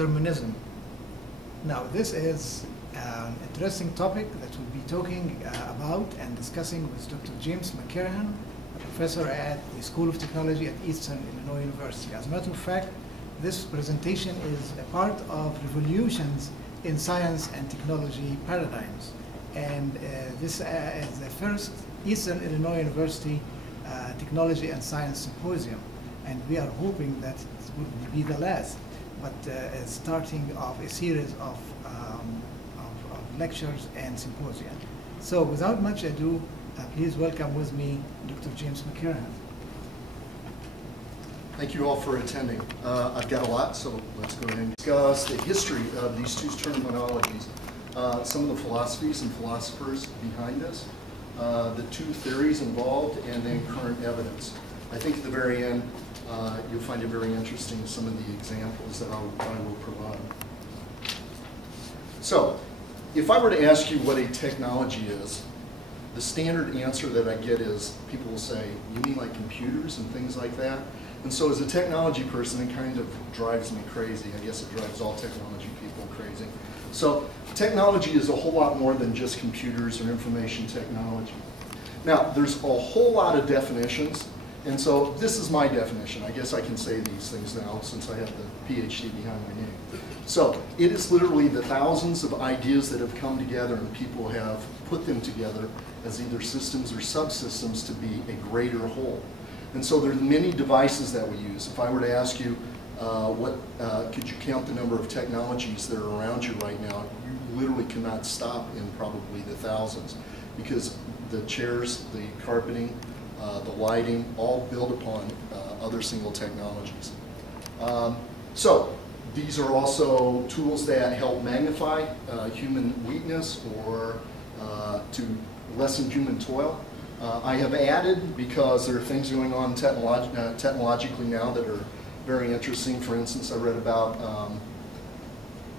Determinism. Now, this is an interesting topic that we'll be talking about and discussing with Dr. James McKirahan, a professor at the School of Technology at Eastern Illinois University. As a matter of fact, this presentation is a part of revolutions in science and technology paradigms. And this is the first Eastern Illinois University Technology and Science Symposium. And we are hoping that it will be the last, but starting of a series of lectures and symposia. So without much ado, please welcome with me Dr. James McKirahan. Thank you all for attending. I've got a lot, so let's go ahead and discuss the history of these two terminologies, some of the philosophies and philosophers behind this, the two theories involved, and then current evidence. I think at the very end, you'll find it very interesting, some of the examples that I will provide. So, if I were to ask you what a technology is, the standard answer that I get is, people will say, you mean like computers and things like that? And so as a technology person, it kind of drives me crazy. I guess it drives all technology people crazy. So technology is a whole lot more than just computers or information technology. Now, there's a whole lot of definitions. And so this is my definition. I guess I can say these things now since I have the PhD behind my name. So it is literally the thousands of ideas that have come together and people have put them together as either systems or subsystems to be a greater whole. And so there are many devices that we use. If I were to ask you, could you count the number of technologies that are around you right now, you literally cannot stop in probably the thousands, because the chairs, the carpeting, the lighting, all build upon other single technologies. So these are also tools that help magnify human weakness or to lessen human toil. I have added, because there are things going on technologically now that are very interesting. For instance, I read about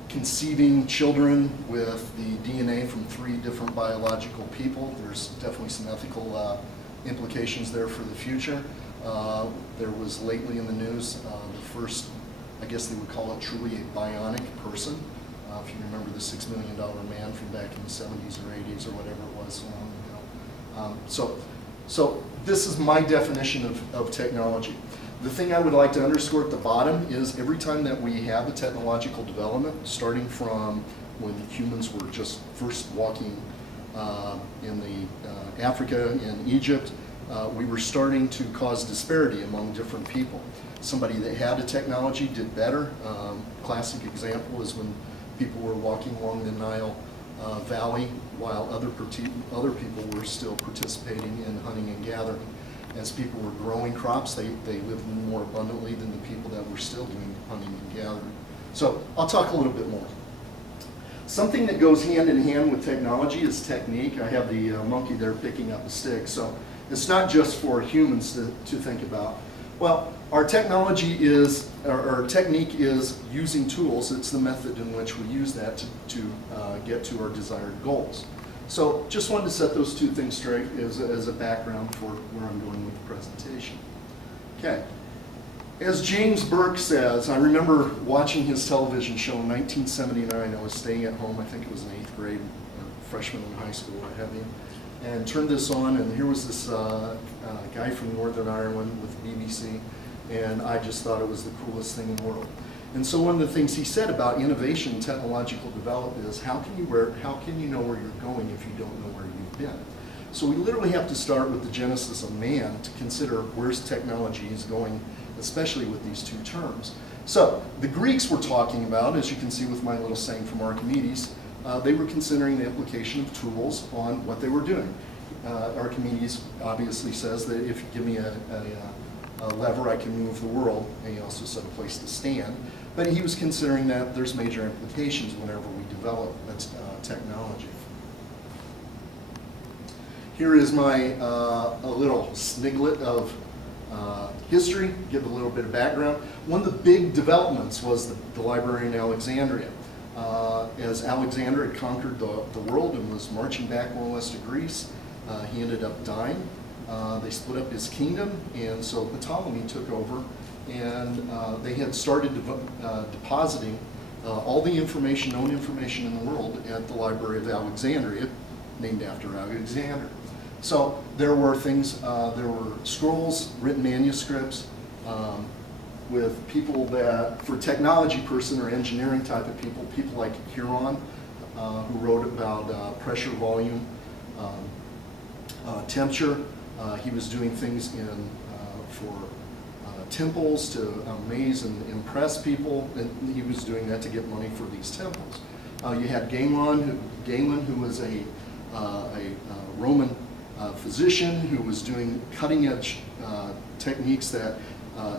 conceiving children with the DNA from 3 different biological people. There's definitely some ethical implications there for the future. There was lately in the news the first, I guess they would call it truly a bionic person. If you remember the $6 million man from back in the 70s or 80s or whatever it was so long ago. So this is my definition of technology. The thing I would like to underscore at the bottom is every time that we have a technological development, starting from when humans were just first walking in the Africa and Egypt, we were starting to cause disparity among different people. Somebody that had a technology did better. Classic example is when people were walking along the Nile Valley while other people were still participating in hunting and gathering. As people were growing crops, they lived more abundantly than the people that were still doing hunting and gathering. So I'll talk a little bit more. Something that goes hand in hand with technology is technique. I have the monkey there picking up a stick. So it's not just for humans to think about. Well, our technology is, our technique is using tools. It's the method in which we use that to get to our desired goals. So just wanted to set those two things straight as a background for where I'm going with the presentation. Okay. As James Burke says, I remember watching his television show in 1979. I was staying at home, I think it was in 8th grade, freshman in high school, what have you, and turned this on, and here was this guy from Northern Ireland with BBC, and I just thought it was the coolest thing in the world. And so one of the things he said about innovation and technological development is, how can you know where you're going if you don't know where you've been? So we literally have to start with the genesis of man to consider where's technology is going, especially with these two terms. So the Greeks were talking about, as you can see with my little saying from Archimedes, they were considering the application of tools on what they were doing. Archimedes obviously says that if you give me a lever, I can move the world, and he also said a place to stand. But he was considering that there's major implications whenever we develop technology. Here is my a little sniglet of history, give a little bit of background. One of the big developments was the library in Alexandria. As Alexander had conquered the world and was marching back more or less to Greece, he ended up dying. They split up his kingdom, and so Ptolemy took over, and they had started depositing all the information, known information in the world at the Library of Alexandria, named after Alexander. So there were things, there were scrolls, written manuscripts, with people that, for technology person or engineering type of people like McKirahan, who wrote about pressure, volume, temperature. He was doing things for temples to amaze and impress people, and he was doing that to get money for these temples. You had Galen, who was a Roman physician who was doing cutting-edge techniques that,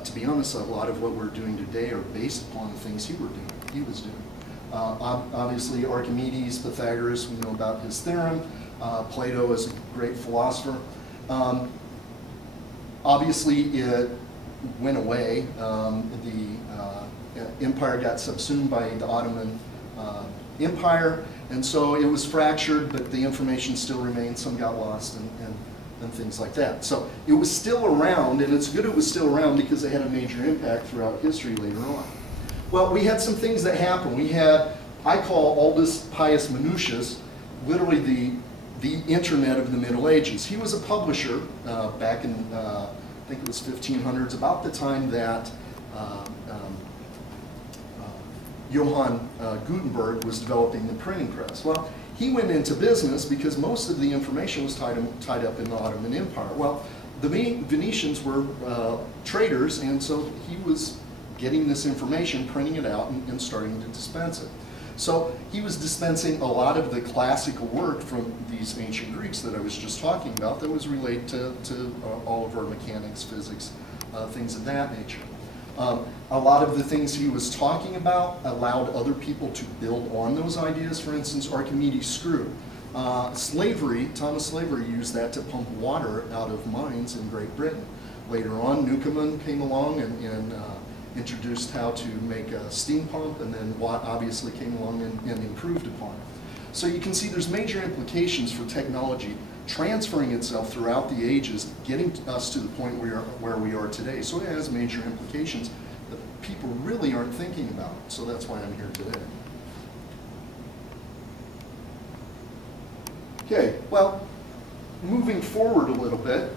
to be honest, a lot of what we're doing today are based upon the things he was doing. Obviously, Archimedes, Pythagoras, we know about his theorem. Plato is a great philosopher. Obviously, it went away. The empire got subsumed by the Ottoman Empire, and so it was fractured, but the information still remained. Some got lost and things like that. So it was still around, and it's good it was still around because it had a major impact throughout history later on. Well, we had some things that happened. We had, I call Aldous Pius Manutius, literally the internet of the Middle Ages. He was a publisher back in, I think it was 1500s, about the time that Johann Gutenberg was developing the printing press. Well, he went into business because most of the information was tied up in the Ottoman Empire. Well, the Venetians were traders, and so he was getting this information, printing it out, and starting to dispense it. So he was dispensing a lot of the classical work from these ancient Greeks that I was just talking about that was related to all of our mechanics, physics, things of that nature. A lot of the things he was talking about allowed other people to build on those ideas. For instance, Archimedes' screw. Slavery, Thomas Slavery used that to pump water out of mines in Great Britain. Later on, Newcomen came along and introduced how to make a steam pump, and then Watt obviously came along and improved upon it. So you can see there's major implications for technology transferring itself throughout the ages, getting us to the point where we are today. So it has major implications that people really aren't thinking about. So that's why I'm here today. Okay, well, moving forward a little bit,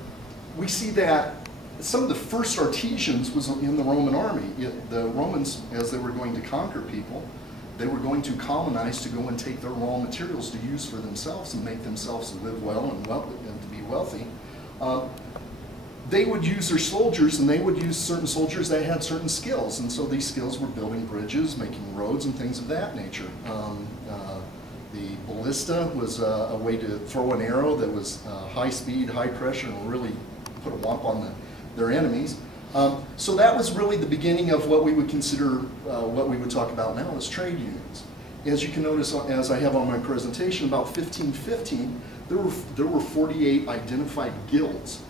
we see that some of the first artisans was in the Roman army. The Romans, as they were going to conquer people, they were going to colonize to go and take their raw materials to use for themselves and make themselves live well and to be wealthy. They would use their soldiers, and they would use certain soldiers that had certain skills, and so these skills were building bridges, making roads, and things of that nature. The ballista was a way to throw an arrow that was high speed, high pressure, and really put a whomp on their enemies. So that was really the beginning of what we would consider, what we would talk about now as trade unions. As you can notice, as I have on my presentation, about 1515, there were 48 identified guilds.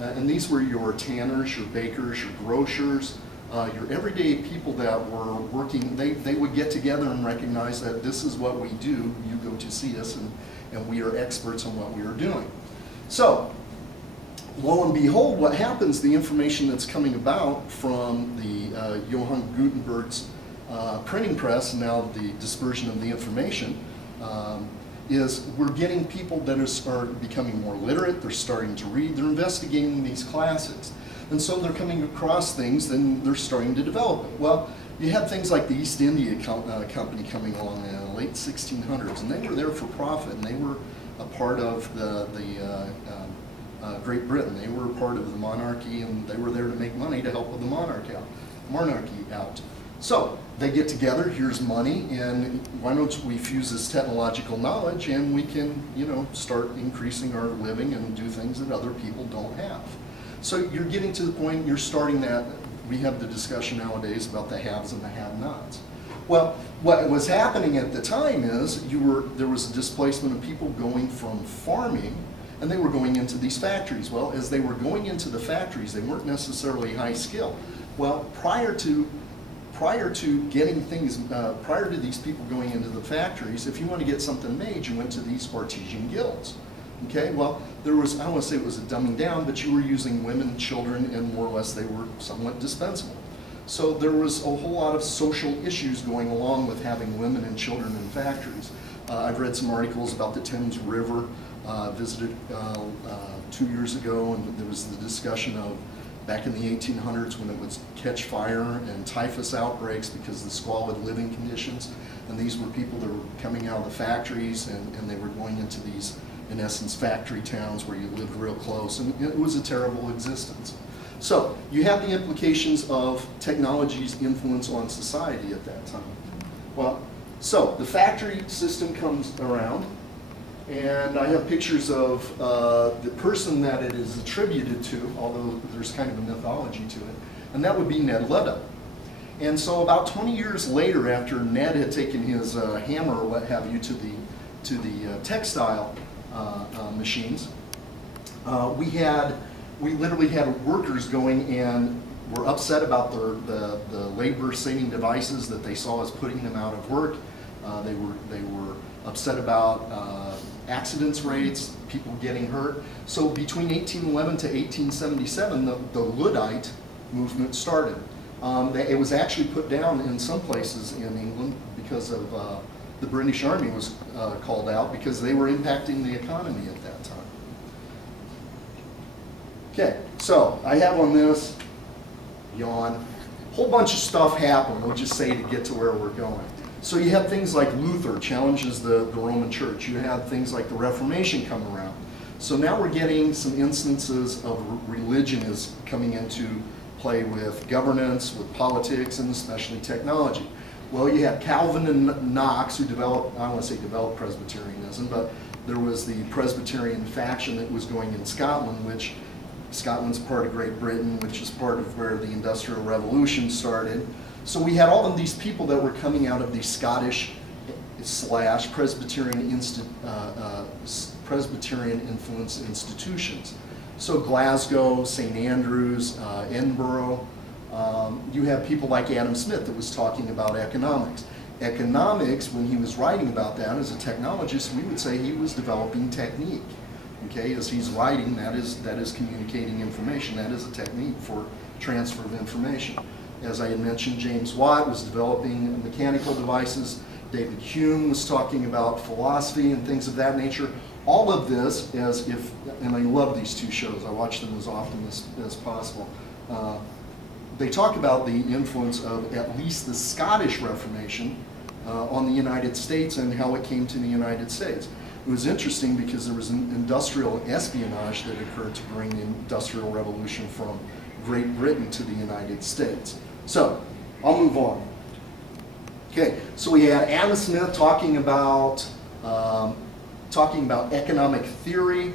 And these were your tanners, your bakers, your grocers, your everyday people that were working. They would get together and recognize that this is what we do. You go to see us, and we are experts on what we are doing. So, lo and behold, what happens, the information that's coming about from the Johann Gutenberg's printing press, now the dispersion of the information, is we're getting people that are becoming more literate, they're starting to read, they're investigating these classics. And so they're coming across things, then they're starting to develop it. Well, you had things like the East India Company coming along in the late 1600s, and they were there for profit, and they were a part of Great Britain. They were part of the monarchy, and they were there to make money to help with the monarchy out. So they get together, here's money, and why don't we fuse this technological knowledge, and we can, start increasing our living and do things that other people don't have. So you're getting to the point, you're starting that, we have the discussion nowadays about the haves and the have-nots. Well, what was happening at the time is there was a displacement of people going from farming, and they were going into these factories. Well, as they were going into the factories, they weren't necessarily high skill. Well, prior to getting things, prior to these people going into the factories, if you want to get something made, you went to these artisan guilds. Okay, well, there was, I don't want to say it was a dumbing down, but you were using women, children, and more or less they were somewhat dispensable. So there was a whole lot of social issues going along with having women and children in factories. I've read some articles about the Thames River, visited 2 years ago, and there was the discussion of back in the 1800s when it would catch fire and typhus outbreaks because of the squalid living conditions. And these were people that were coming out of the factories, and they were going into these, in essence, factory towns where you lived real close, and it was a terrible existence. So you have the implications of technology's influence on society at that time. Well, so the factory system comes around, and I have pictures of the person that it is attributed to, although there's kind of a mythology to it, and that would be Ned Leto. And so about 20 years later, after Ned had taken his hammer or what have you to the textile machines, we literally had workers going and were upset about the labor-saving devices that they saw as putting them out of work. They were upset about accidents rates, people getting hurt. So between 1811 to 1877, the Luddite movement started. It was actually put down in some places in England because of the British Army was called out because they were impacting the economy at that time. Okay, so I have on this, yawn, a whole bunch of stuff happened, we'll just say to get to where we're going. So you have things like Luther challenges the Roman Church. You have things like the Reformation come around. So now we're getting some instances of religion is coming into play with governance, with politics, and especially technology. Well, you had Calvin and Knox who developed, I don't want to say developed Presbyterianism, but there was the Presbyterian faction that was going in Scotland, which Scotland's part of Great Britain, which is part of where the Industrial Revolution started. So we had all of these people that were coming out of these Scottish / Presbyterian influenced institutions. So Glasgow, St. Andrews, Edinburgh. You have people like Adam Smith that was talking about economics. Economics, when he was writing about that as a technologist, we would say he was developing technique. Okay, as he's writing, that is communicating information. That is a technique for transfer of information. As I had mentioned, James Watt was developing mechanical devices. David Hume was talking about philosophy and things of that nature. All of this as if, and I love these two shows, I watch them as often as possible. They talk about the influence of at least the Scottish Reformation on the United States and how it came to the United States. It was interesting because there was an industrial espionage that occurred to bring the Industrial Revolution from Great Britain to the United States. So, I'll move on. Okay, so we had Adam Smith talking about economic theory.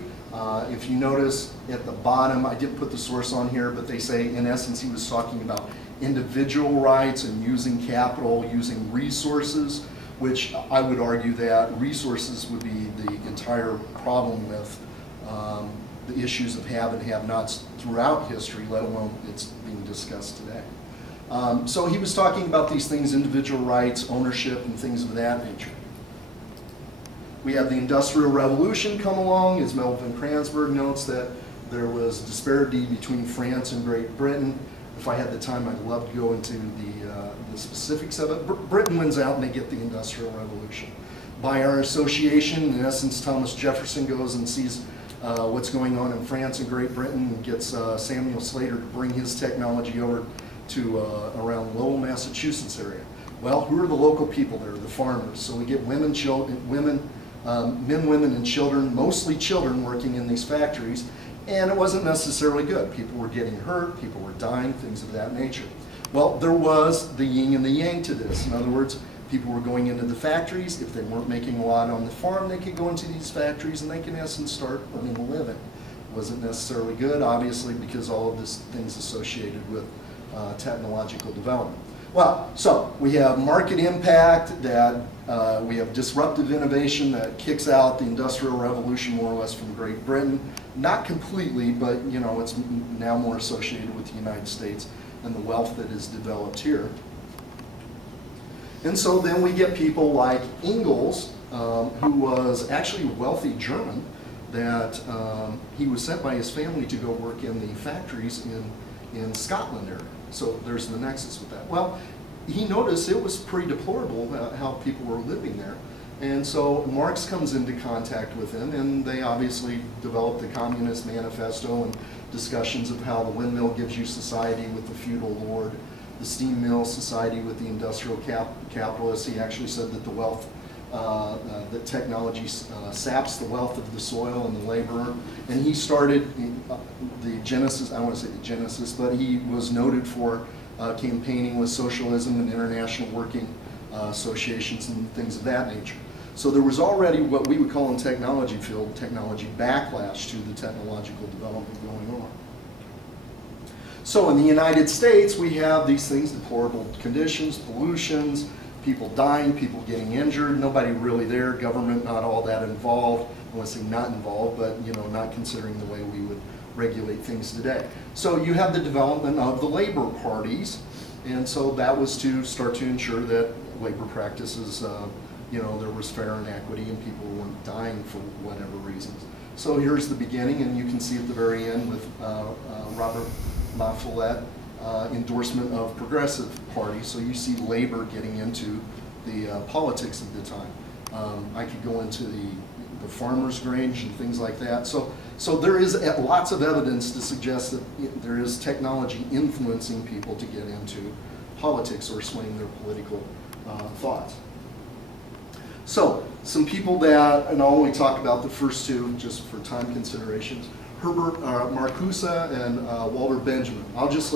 If you notice at the bottom, I didn't put the source on here, but they say in essence he was talking about individual rights and using capital, using resources, which I would argue that resources would be the entire problem with the issues of have and have-nots throughout history, let alone it's being discussed today. So he was talking about these things, individual rights, ownership, and things of that nature. We have the Industrial Revolution come along, as Melvin Kranzberg notes that there was disparity between France and Great Britain. If I had the time, I'd love to go into the specifics of it. Britain wins out and they get the Industrial Revolution. By our association, in essence, Thomas Jefferson goes and sees what's going on in France and Great Britain and gets Samuel Slater to bring his technology over to around Lowell, Massachusetts area. Well, who are the local people there? The farmers. So we get women, men, women, and children, mostly children working in these factories, and it wasn't necessarily good. People were getting hurt, people were dying, things of that nature. Well, there was the yin and the yang to this. In other words, people were going into the factories. If they weren't making a lot on the farm, they could go into these factories and they could, in essence, start earning a living. It wasn't necessarily good, obviously, because all of this things associated with technological development. Well, so we have market impact, that we have disruptive innovation that kicks out the Industrial Revolution more or less from Great Britain. Not completely, but you know, it's now more associated with the United States and the wealth that is developed here. And so then we get people like Engels, who was actually a wealthy German, that he was sent by his family to go work in the factories in Scotland area. So there's the nexus with that. Well, he noticed it was pretty deplorable how people were living there. And so Marx comes into contact with him, and they obviously develop the Communist Manifesto and discussions of how the windmill gives you society with the feudal lord, the steam mill society with the industrial capitalist. He actually said that the wealth, that technology saps the wealth of the soil and the laborer. And he started the genesis, I don't want to say the genesis, but he was noted for campaigning with socialism and international working associations and things of that nature. So there was already what we would call in technology field, technology backlash to the technological development going on. So in the United States, we have these things, deplorable conditions, pollutions, people dying, people getting injured, nobody really there, government not all that involved. I want to say not involved, but not considering the way we would regulate things today. So you have the development of the labor parties, and so that was to start to ensure that labor practices, there was fair and equity and people weren't dying for whatever reasons. So here's the beginning, and you can see at the very end with Robert La Follette, endorsement of progressive party. So you see labor getting into the politics of the time. I could go into the farmer's range and things like that. So there is lots of evidence to suggest that there is technology influencing people to get into politics or swaying their political thoughts. So some people that, and I'll only talk about the first two just for time considerations, Herbert Marcuse and Walter Benjamin. I'll just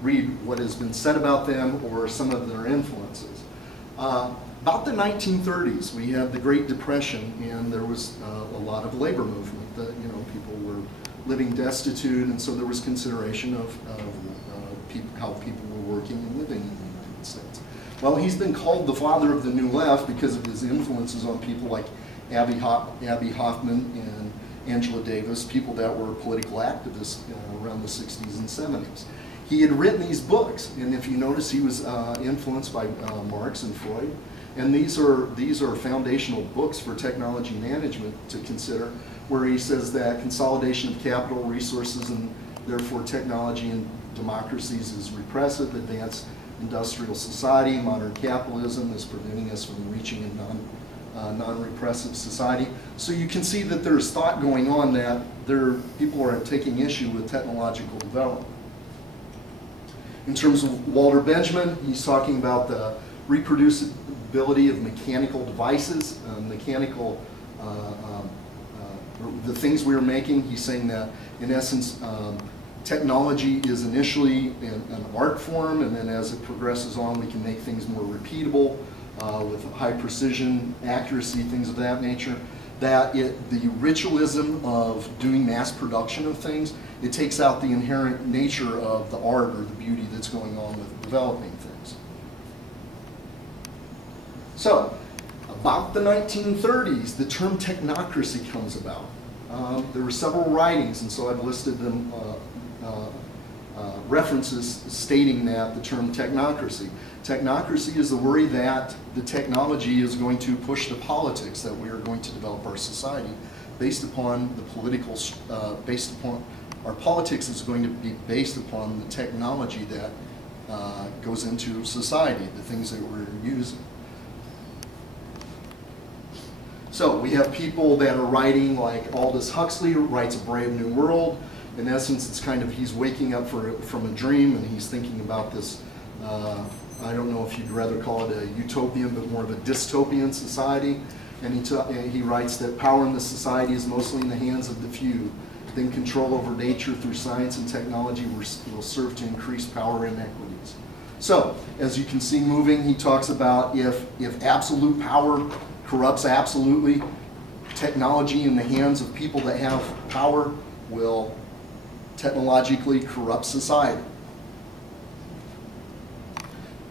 read what has been said about them or some of their influences. About the 1930s, we had the Great Depression, and there was a lot of labor movement. That people were living destitute, and so there was consideration of how people were working and living in the United States. Well, he's been called the father of the New Left because of his influences on people like Abby Hoffman and Angela Davis, people that were political activists around the 60s and 70s. He had written these books, and if you notice, he was influenced by Marx and Freud. And these are foundational books for technology management to consider, where he says that consolidation of capital resources and therefore technology and democracies is repressive, advanced industrial society, modern capitalism is preventing us from reaching a non-repressive society. So you can see that there's thought going on that people are taking issue with technological development. In terms of Walter Benjamin, he's talking about the reproducibility of mechanical devices, the things we are making. He's saying that, in essence, technology is initially an art form, and then as it progresses on, we can make things more repeatable with high precision, accuracy, things of that nature. That the ritualism of doing mass production of things, it takes out the inherent nature of the art or the beauty that's going on with developing things. So, about the 1930s, the term technocracy comes about. There were several writings, and so I've listed them, references stating that the term technocracy. Technocracy is the worry that the technology is going to push the politics, that we are going to develop our society based upon the political, our politics is going to be based upon the technology that goes into society, the things that we're using. So we have people that are writing like Aldous Huxley, who writes A Brave New World. In essence, it's kind of, he's waking up from a dream, and he's thinking about this, I don't know if you'd rather call it a utopian, but more of a dystopian society. And he writes that power in the society is mostly in the hands of the few. Then control over nature through science and technology will serve to increase power inequities. So, as you can see moving, he talks about if absolute power corrupts absolutely, technology in the hands of people that have power will technologically corrupt society.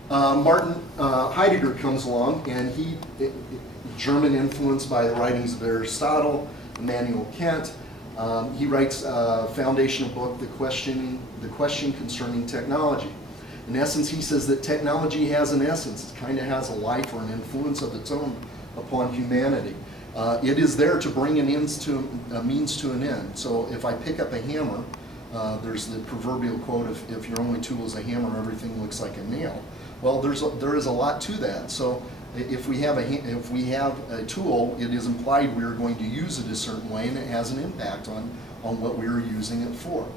Heidegger comes along, and German influenced by the writings of Aristotle, Immanuel Kant. He writes a foundational book, The Question Concerning Technology. In essence, he says that technology has an essence. It kind of has a life or an influence of its own upon humanity. It is there to bring a means to an end. So if I pick up a hammer, There's the proverbial quote, if your only tool is a hammer, everything looks like a nail. Well, there is a lot to that. So if we have a tool, it is implied we are going to use it a certain way, and it has an impact on what we are using it for.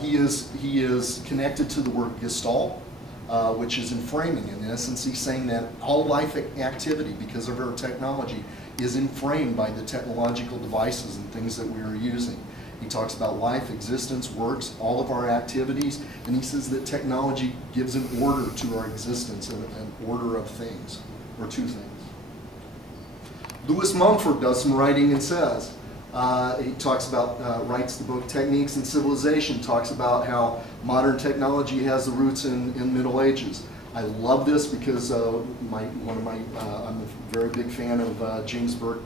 He is connected to the word gestalt, which is in framing. In essence, he's saying that all life activity, because of our technology, is inframed by the technological devices and things that we are using. He talks about life, existence, works, all of our activities, and he says that technology gives an order to our existence, an order of things, or to things. Louis Mumford does some writing and says, he talks about, writes the book Techniques and Civilization, talks about how modern technology has the roots in Middle Ages. I love this because I'm a very big fan of James Burke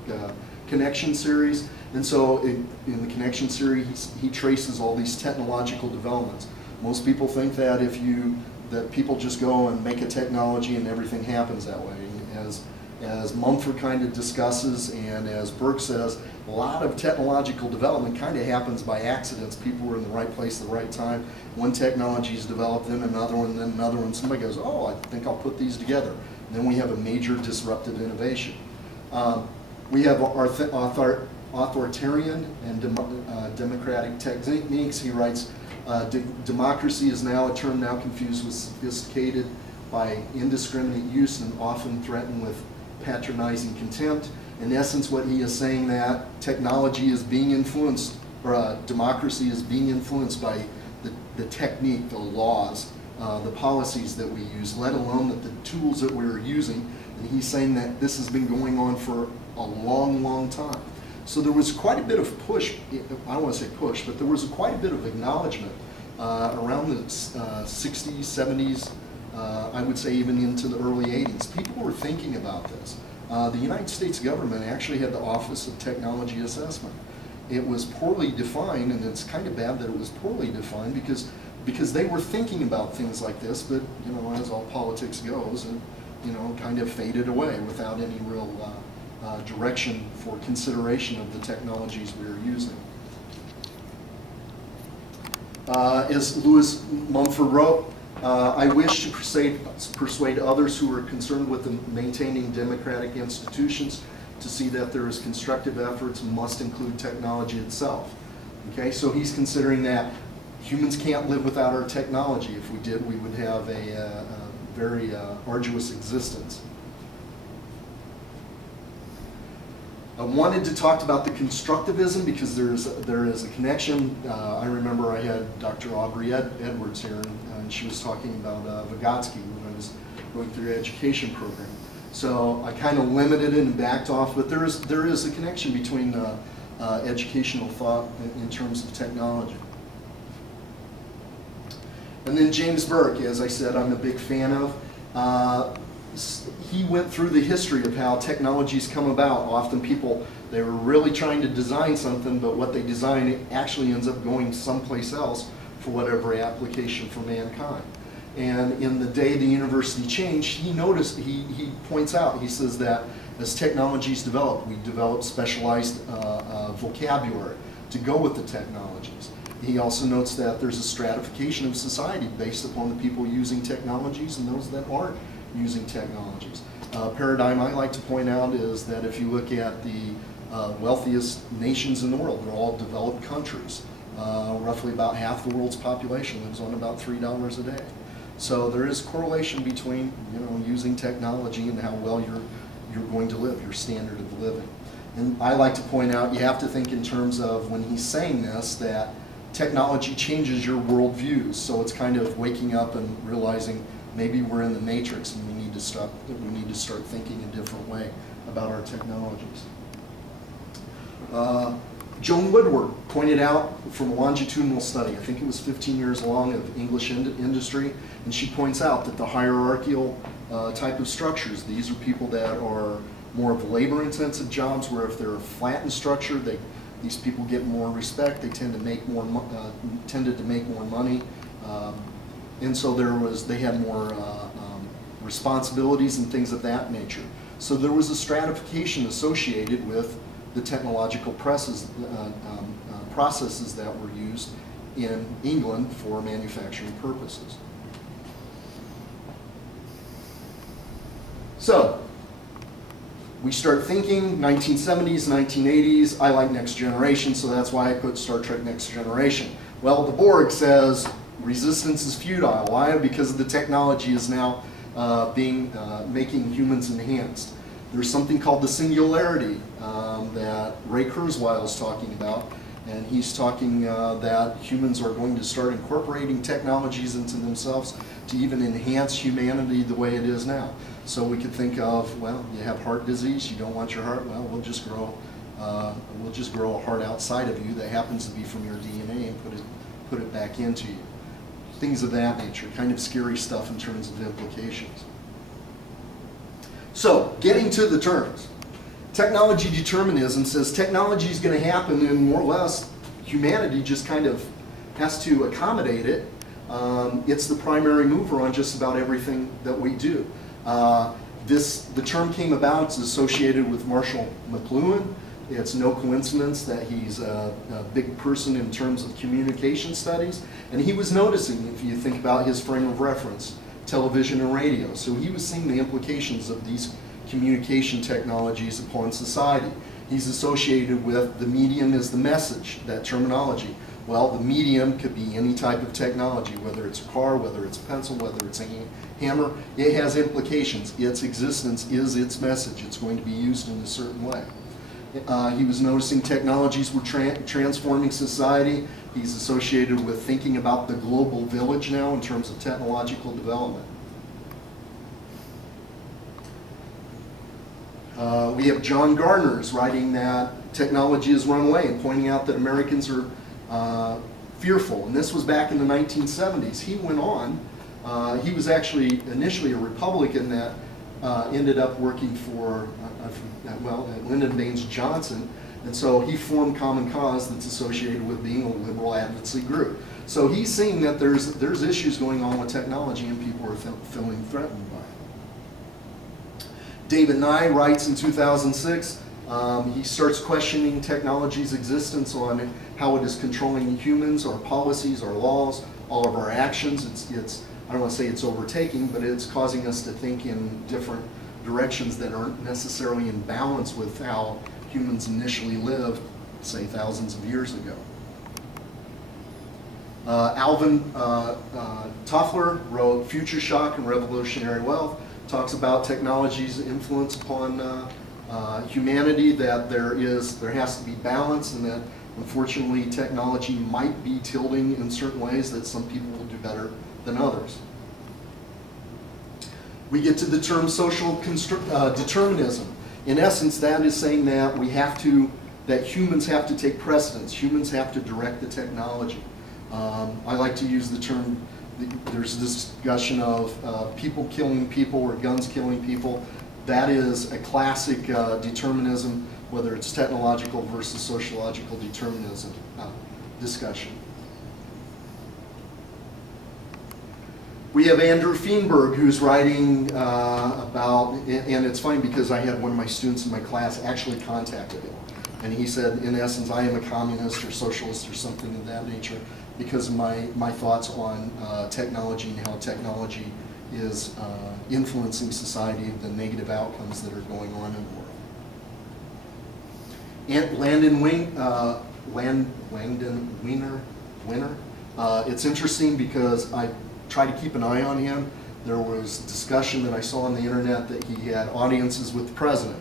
Connection series, and so in the Connection series he traces all these technological developments. Most people think that that people just go and make a technology and everything happens that way. As Mumford kind of discusses, and as Burke says, a lot of technological development kind of happens by accidents. People were in the right place at the right time. One technology is developed, then another one, then another one. Somebody goes, oh, I think I'll put these together. And then we have a major disruptive innovation. We have authoritarian and democratic techniques. He writes, democracy is now a term now confused with sophisticated by indiscriminate use and often threatened with patronizing contempt. In essence, what he is saying that technology is being influenced, or democracy is being influenced by the technique, the laws, the policies that we use, let alone that the tools that we're using. And he's saying that this has been going on for a long, long time. So there was quite a bit of push, I don't want to say push, but there was quite a bit of acknowledgement around the 60s, 70s, I would say even into the early 80s. People were thinking about this. The United States government actually had the Office of Technology Assessment. It was poorly defined, and it's kind of bad that it was poorly defined because they were thinking about things like this, but you know, as all politics goes, and you know, kind of faded away without any real direction for consideration of the technologies we are using. As Louis Mumford wrote, I wish to persuade others who are concerned with maintaining democratic institutions to see that there is constructive efforts must include technology itself. Okay, so he's considering that humans can't live without our technology. If we did, we would have a very arduous existence. I wanted to talk about the Constructivism because there is a connection. I remember I had Dr. Aubrey Edwards here, and she was talking about Vygotsky when I was going through the education program. So I kind of limited it and backed off, but there is a connection between educational thought in terms of technology. And then James Burke, as I said, I'm a big fan of. He went through the history of how technologies come about. Often people, they were really trying to design something, but what they design actually ends up going someplace else for whatever application for mankind. And in the day the university changed, he noticed, he points out, he says that as technologies develop, we develop specialized vocabulary to go with the technologies. He also notes that there's a stratification of society based upon the people using technologies and those that aren't using technologies. Paradigm I like to point out is that if you look at the wealthiest nations in the world, they're all developed countries. Roughly about half the world's population lives on about $3 a day. So there is correlation between, you know, using technology and how well you're going to live, your standard of living. And I like to point out, you have to think in terms of, when he's saying this, that technology changes your worldviews. So it's kind of waking up and realizing maybe we're in the matrix and we need to start thinking a different way about our technologies. Joan Woodward pointed out from a longitudinal study, I think it was 15 years long, of English industry, and she points out that the hierarchical type of structures, these are people that are more of labor-intensive jobs, where if they're flat in structure, these people get more respect, they tend to make more, tended to make more money, and so they had more responsibilities and things of that nature. So there was a stratification associated with the technological processes that were used in England for manufacturing purposes. So, we start thinking 1970s, 1980s. I like Next Generation, so that's why I put Star Trek Next Generation. Well, the Borg says resistance is futile. Why? Because the technology is now making humans enhanced. There's something called the singularity that Ray Kurzweil is talking about, and he's talking that humans are going to start incorporating technologies into themselves to even enhance humanity the way it is now. So we could think of, well, you have heart disease, you don't want your heart, well, we'll just grow a heart outside of you that happens to be from your DNA and put it back into you. Things of that nature, kind of scary stuff in terms of implications. So, getting to the terms. Technology determinism says technology is going to happen and more or less humanity just kind of has to accommodate it. It's the primary mover on just about everything that we do. The term came about, it's associated with Marshall McLuhan. It's no coincidence that he's a big person in terms of communication studies. And he was noticing, if you think about his frame of reference, television and radio. So he was seeing the implications of these communication technologies upon society. He's associated with the medium is the message, that terminology. Well, the medium could be any type of technology, whether it's a car, whether it's a pencil, whether it's a hammer. It has implications. Its existence is its message. It's going to be used in a certain way. He was noticing technologies were transforming society. He's associated with thinking about the global village now in terms of technological development. We have John Gardner's writing that technology has run away and pointing out that Americans are fearful. And this was back in the 1970s. He went on. He was actually initially a Republican that ended up working for, Lyndon Baines Johnson, and so he formed Common Cause that's associated with being a liberal advocacy group. So he's seeing that there's issues going on with technology and people are feeling threatened by it. David Nye writes in 2006, he starts questioning technology's existence on how it is controlling humans, our policies, our laws, all of our actions. I don't want to say it's overtaking, but it's causing us to think in different directions that aren't necessarily in balance with how humans initially lived, say, thousands of years ago. Alvin Toffler wrote Future Shock and Revolutionary Wealth, talks about technology's influence upon humanity, that there has to be balance, and that unfortunately technology might be tilting in certain ways that some people will do better than others. We get to the term social determinism. In essence, that is saying that that humans have to take precedence. Humans have to direct the technology. I like to use the term, there's this discussion of people killing people or guns killing people. That is a classic determinism, whether it's technological versus sociological determinism discussion. We have Andrew Feenberg, who's writing about, and it's funny because I had one of my students in my class actually contacted him. And he said, in essence, I am a communist or socialist or something of that nature because of my thoughts on technology and how technology is influencing society, the negative outcomes that are going on in the world. And Landon Weiner. It's interesting because I try to keep an eye on him. There was discussion that I saw on the internet that he had audiences with the president.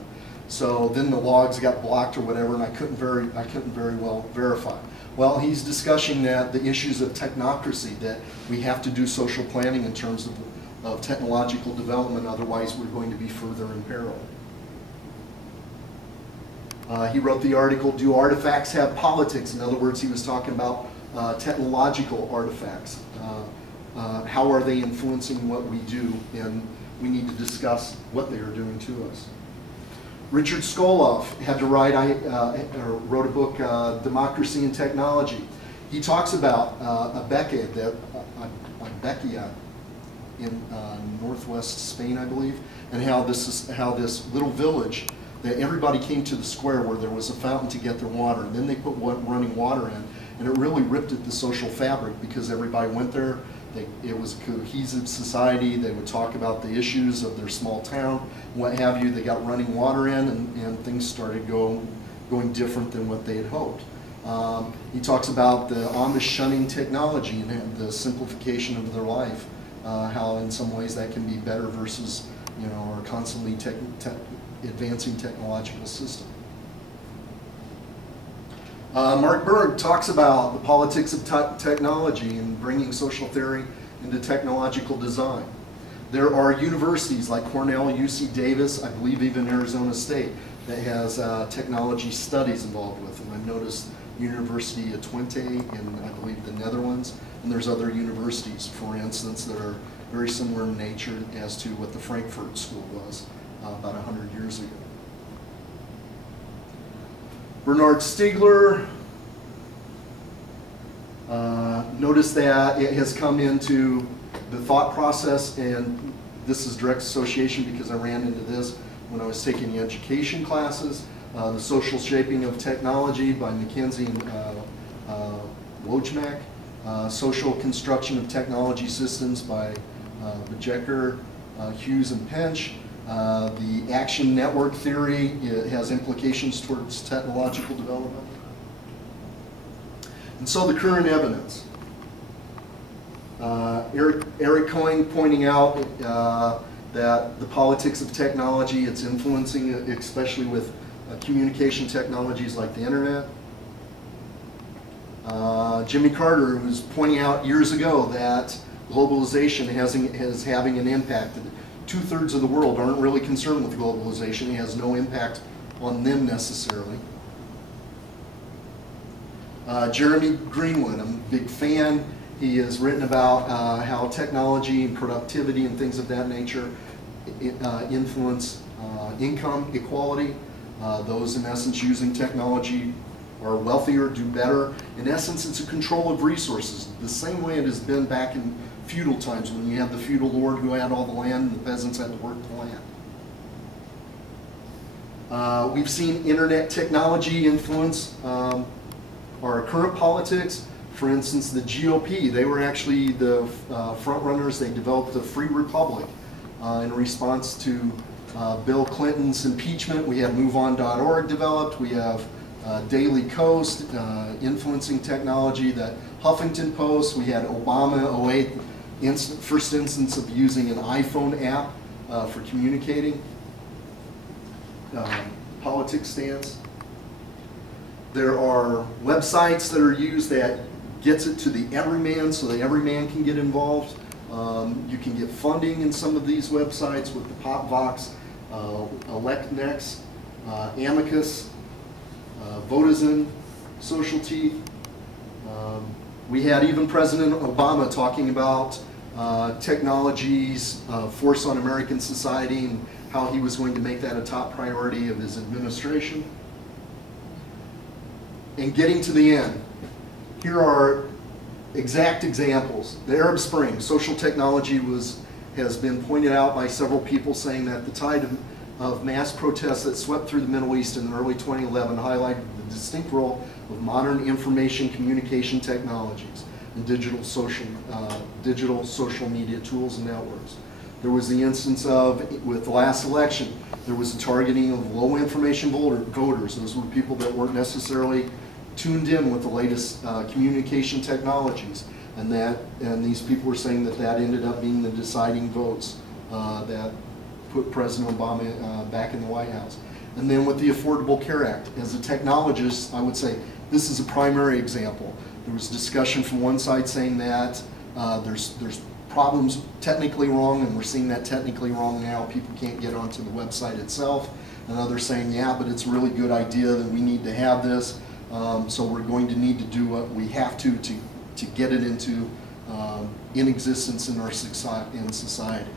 So then the logs got blocked or whatever, and I couldn't very well verify. Well, he's discussing that the issues of technocracy, that we have to do social planning in terms of technological development, otherwise we're going to be further in peril. He wrote the article, Do Artifacts Have Politics? In other words, he was talking about technological artifacts. How are they influencing what we do, and we need to discuss what they are doing to us. Richard Skoloff had to write, wrote a book, Democracy and Technology. He talks about a Becca in northwest Spain, I believe, and how this little village, that everybody came to the square where there was a fountain to get their water, and then they put running water in, and it really ripped at the social fabric because everybody went there. It was a cohesive society. They would talk about the issues of their small town, what have you. They got running water in, and things started going different than what they had hoped. He talks about the Amish shunning technology and the simplification of their life, how in some ways that can be better versus, you know, our constantly advancing technological system. Burke talks about the politics of technology and bringing social theory into technological design. There are universities like Cornell, UC Davis, I believe even Arizona State, that has technology studies involved with them. I've noticed University of Twente in, I believe, the Netherlands, and there's other universities, for instance, that are very similar in nature as to what the Frankfurt School was about 100 years ago. Bernard Stiegler, notice that it has come into the thought process, and this is direct association because I ran into this when I was taking the education classes, the social shaping of technology by Mackenzie and Wojmak, social construction of technology systems by Bejecker, Hughes, and Pench. The action network theory, it has implications towards technological development. And so the current evidence. Eric Cohen pointing out that the politics of technology, it's influencing, especially with communication technologies like the internet. Jimmy Carter was pointing out years ago that globalization is having an impact. Two-thirds of the world aren't really concerned with globalization. It has no impact on them necessarily. Jeremy Greenwood, I'm a big fan. He has written about how technology and productivity and things of that nature influence income equality. Those in essence using technology are wealthier, do better. In essence, it's a control of resources, the same way it has been back in feudal times when you had the feudal lord who had all the land and the peasants had to work the land. We've seen internet technology influence our current politics. For instance, the GOP, they were actually the front runners. They developed the Free Republic in response to Bill Clinton's impeachment. We have MoveOn.org developed. We have Daily Coast influencing technology, that Huffington Post. We had Obama 08, first instance of using an iPhone app for communicating politics stance. There are websites that are used that gets it to the everyman so that everyman can get involved. You can get funding in some of these websites with the PopVox, ElectNext, Amicus, Votizen, Social Teeth. We had even President Obama talking about technology's force on American society and how he was going to make that a top priority of his administration. And getting to the end, here are exact examples. The Arab Spring, social technology has been pointed out by several people, saying that the tide of mass protests that swept through the Middle East in early 2011 highlighted the distinct role of modern information communication technologies and digital social media tools and networks. There was the instance of, with the last election, there was a targeting of low information voters. Those were people that weren't necessarily tuned in with the latest communication technologies, and these people were saying that ended up being the deciding votes that put President Obama back in the White House. And then with the Affordable Care Act, as a technologist, I would say this is a primary example. There was discussion from one side saying that there's problems technically wrong, and we're seeing that technically wrong now. People can't get onto the website itself. And others saying, yeah, but it's a really good idea that we need to have this. So we're going to need to do what we have to get it into in existence in our society.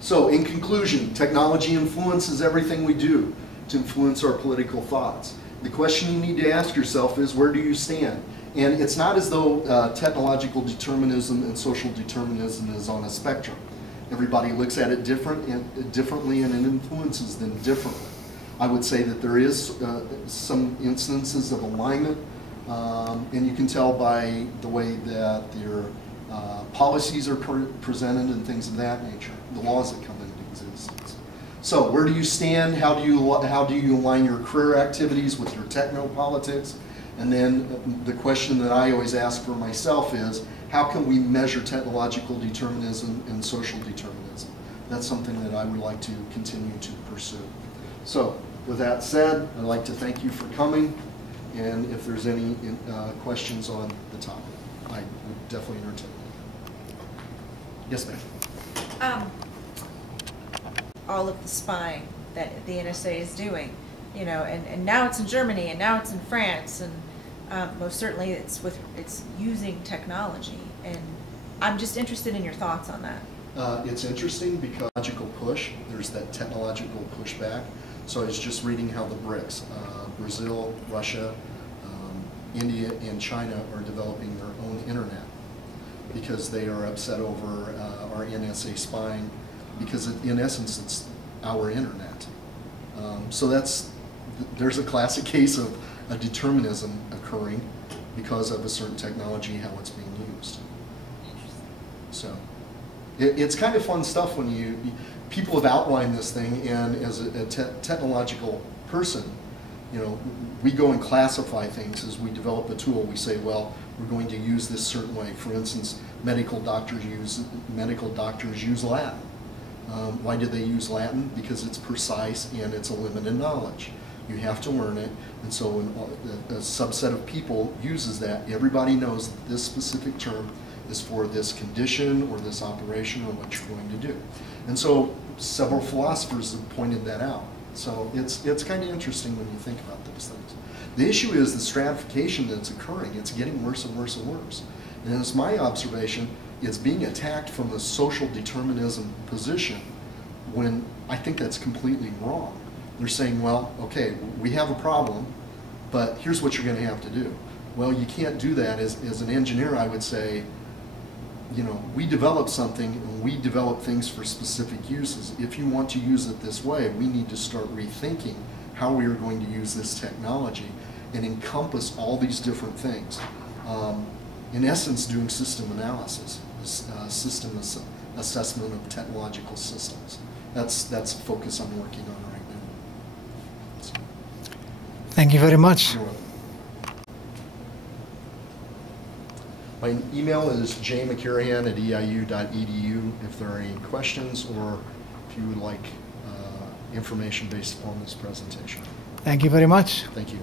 So in conclusion, technology influences everything we do to influence our political thoughts. The question you need to ask yourself is, where do you stand? And it's not as though technological determinism and social determinism is on a spectrum. Everybody looks at it differently, and it influences them differently. I would say that there is some instances of alignment, and you can tell by the way that their policies are presented and things of that nature, the laws that come into existence. So where do you stand? How do you align your career activities with your technopolitics? And then the question that I always ask for myself is, how can we measure technological determinism and social determinism? That's something that I would like to continue to pursue. So with that said, I'd like to thank you for coming, and if there's any questions on the topic, I would definitely entertain it. Yes, ma'am. All of the spying that the NSA is doing, you know, and now it's in Germany, and now it's in France, and most certainly it's using technology. And I'm just interested in your thoughts on that. It's interesting because technological push, there's that technological pushback. So I was just reading how the BRICS, Brazil, Russia, India, and China are developing their own internet because they are upset over our NSA spying, because in essence it's our internet. So there's a classic case of a determinism occurring because of a certain technology, how it's being used. So it's kind of fun stuff when people have outlined this thing, and as a technological person, you know, we go and classify things as we develop a tool. We say, well, we're going to use this certain way. For instance, medical doctors use Latin. Why do they use Latin? Because it's precise and it's a limited knowledge. You have to learn it, and so when a subset of people uses that, everybody knows that this specific term is for this condition or this operation or what you're going to do. And so several philosophers have pointed that out. So it's kind of interesting when you think about those things. The issue is the stratification that's occurring. It's getting worse and worse and worse. And it's my observation, it's being attacked from a social determinism position when I think that's completely wrong. They're saying, well, okay, we have a problem, but here's what you're going to have to do. Well, you can't do that. As an engineer, I would say, you know, we develop something and we develop things for specific uses. If you want to use it this way, we need to start rethinking how we are going to use this technology and encompass all these different things. In essence, doing system analysis, system assessment of technological systems. That's a focus I'm working on right now. So. Thank you very much. My email is jmckirahan@eiu.edu if there are any questions or if you would like information based upon this presentation. Thank you very much. Thank you.